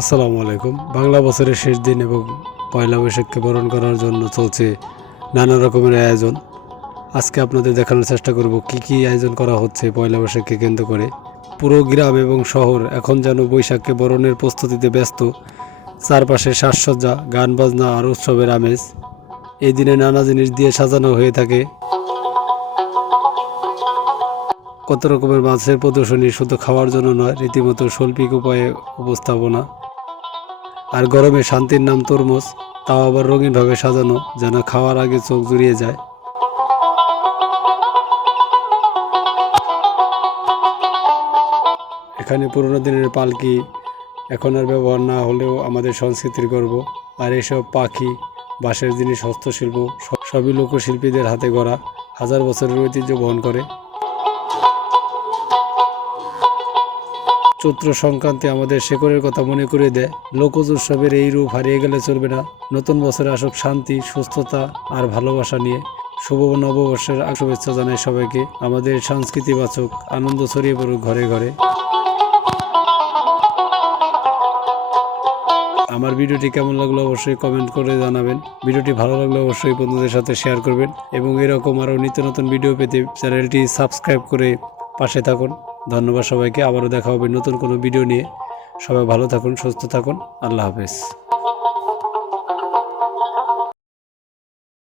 আসসালামু আলাইকুম। বাংলা বছরের শেষ দিন এবং পয়লা বৈশাখকে বরণ করার জন্য চলছে নানা রকমের আয়োজন। আজকে আপনাদের দেখানোর চেষ্টা করব কি কি আয়োজন করা হচ্ছে পয়লা বৈশাখকে কেন্দ্র করে। পুরো গ্রাম এবং শহর এখন যেন বৈশাখকে বরণের প্রস্তুতিতে ব্যস্ত। চারপাশে সাজসজ্জা গান বাজনা আর উৎসবের আমেজ। এই দিনে নানা জিনিস দিয়ে সাজানো হয়ে থাকে। কত রকমের মাছের প্রদর্শনী শুধু খাওয়ার জন্য নয়, রীতিমতো শৈল্পিক উপায়ে উপস্থাপনা। আর গরমে শান্তির নাম তরমুজ, তাও আবার রঙিনভাবে সাজানো, যেন খাওয়ার আগে চোখ জুড়িয়ে যায়। এখানে পুরোনো দিনের পালকি, এখন আর ব্যবহার না হলেও আমাদের সংস্কৃতির গর্ব। আর এসব পাখি, বাঁশের জিনিস, হস্তশিল্প সব- সবই লোকশিল্পীদের হাতে গড়া, হাজার বছরের ঐতিহ্য বহন করে। চৈত্র সংক্রান্তি আমাদের শেকড়ের কথা মনে করে দেয়। লোকজ উৎসবের এই রূপ হারিয়ে গেলে চলবে না। নতুন বছরে আসুক শান্তি, সুস্থতা আর ভালোবাসা নিয়ে। শুভ নববর্ষের শুভেচ্ছা জানাই সবাইকে। আমাদের সংস্কৃতি বাচক আনন্দ ছড়িয়ে পড়ুক ঘরে ঘরে। আমার ভিডিওটি কেমন লাগল অবশ্যই কমেন্ট করে জানাবেন। ভিডিওটি ভালো লাগলে অবশ্যই বন্ধুদের সাথে শেয়ার করবেন। এবং এরকম আরও নিত্য নতুন ভিডিও পেতে চ্যানেলটি সাবস্ক্রাইব করে পাশে থাকুন। ধন্যবাদ সবাইকে। আবারও দেখা হবে নতুন কোনো ভিডিও নিয়ে। সবাই ভালো থাকুন, সুস্থ থাকুন। আল্লাহ হাফেজ।